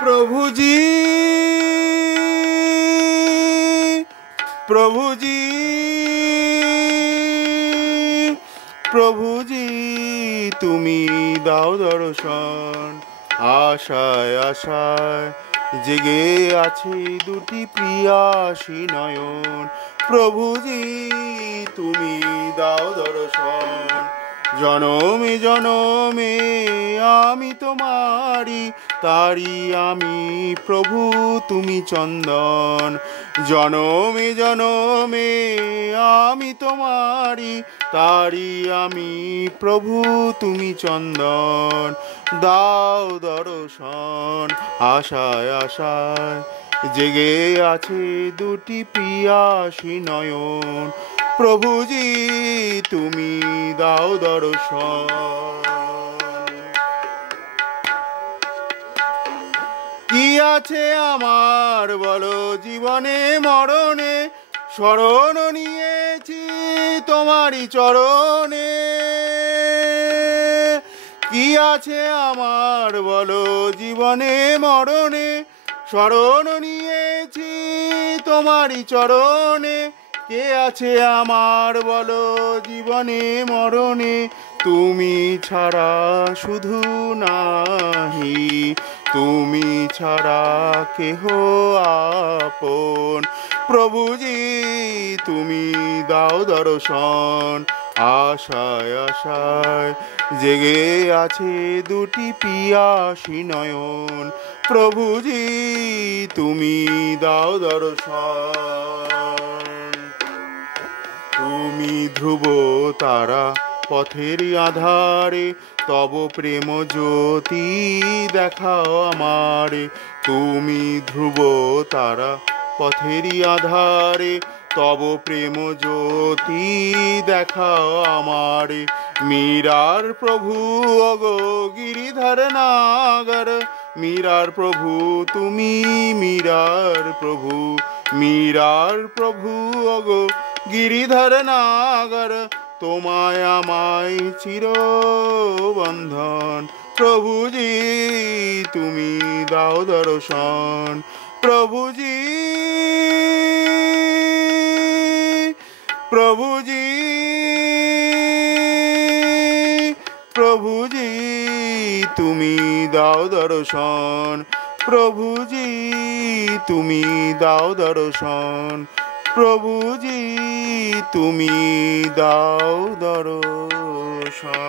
प्रभु जी प्रभु जी प्रभु जी तुमी दाओ दर्शन आशाय आशाय জেগে আছে দুটি প্রিয়াসী নয়ন প্রভু জি তুমি দাও দর্শন জনমে জনমে আমি তোমারি তারি আমি প্রভু তুমি চন্দন জনমে জনমে আমি তোমারি তারি আমি প্রভু তুমি চন্দন দাও দর্শন আশায় আশায় জেগে আছে দুটি প্রিয়াসী নয়ন প্রভু জি তুমি দাও দর্শন কি আছে আমার বলো জীবনে মরণে শরণ নিয়েছি তোমারই চরণে কি আছে আমার বলো জীবনে মরণে শরণ নিয়েছি তোমারই চরণে কে আছে আমার বলো জীবনে মরণে তুমি ছাড়া শুধু নাহি তুমি ছাড়া কেহ আপন প্রভু জি তুমি দাও দর্শন আশায় আশায় জেগে আছে দুটি পিয়াসী নয়ন প্রভু জি তুমি দাও দর্শন তুমি ধ্রুব তারা পথের আধারে তব প্রেম জ্যোতি দেখাও আমারে তুমি ধ্রুব তারা পথের আধারে তব প্রেম জ্যোতি দেখাও আমারে মীরার প্রভু অগো গিরিধর নাগর মীরার প্রভু তুমি মীরার প্রভু অগো গিরিধর নাগর তোমায় আমায় চিরবন্ধন প্রভু জি তুমি দাও দর্শন প্রভু জি প্রভু জি প্রভু জি তুমি দাও দর্শন প্রভু জি তুমি দাও দর্শন প্রভু জি তুমি দাও দর্শন।